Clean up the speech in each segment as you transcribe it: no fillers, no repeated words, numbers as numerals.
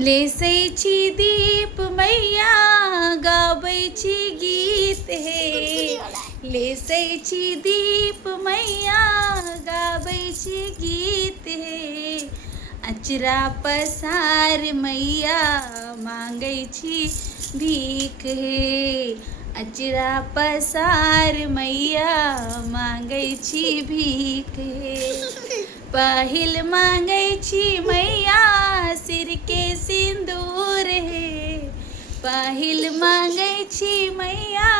लेसै छी दीप मैया गाबै छी गीत हे। लेसै छी दीप मैया गाबै छी गीत हे। अचरा पसार मैया मांगै छी भीख हे। अचरा पसार मैया मांगै छी भीख हे। पहिल मांगै छी मैया सिर के सिंदूर हे। पहिल मांगै छी मैया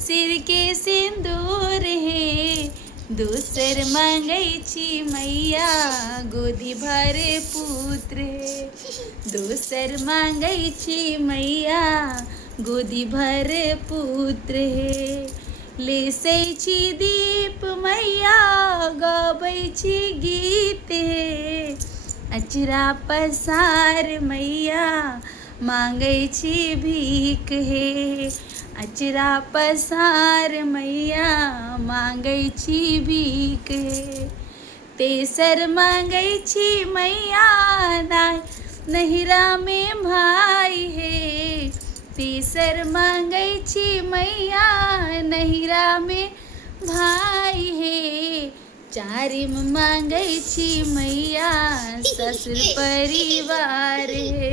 सिर के सिंदूर हे। दूसर मांगै छी मैया गोदी भर पुत्र हे। दूसर मांगै छी मैया गोदी भर पुत्र हे। लेसै छी दीप मैया गाबै छी गीत हे। अचरा पसार मैया मांगै छी भीख हे। अचरा पसार मैया मांगै छी भीख हे। तेसर मांगै छी मैया नहिरा में भाई हे। तीसर मांगै छी मैया नहिरा में भाई हे। चारिम मांगै छी मैया ससुर परिवार हे।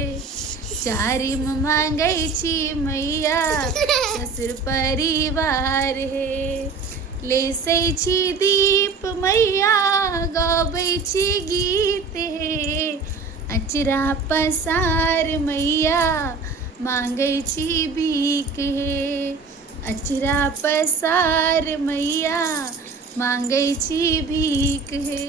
चारिम मांगै छी मैया ससुर परिवार हे। लेसै छी दीप मैया गाबै छी गीत हे। अचरा पसार मैया मांगै छी भीख हे। अचरा पसार मैया मांगै छी भीख हे।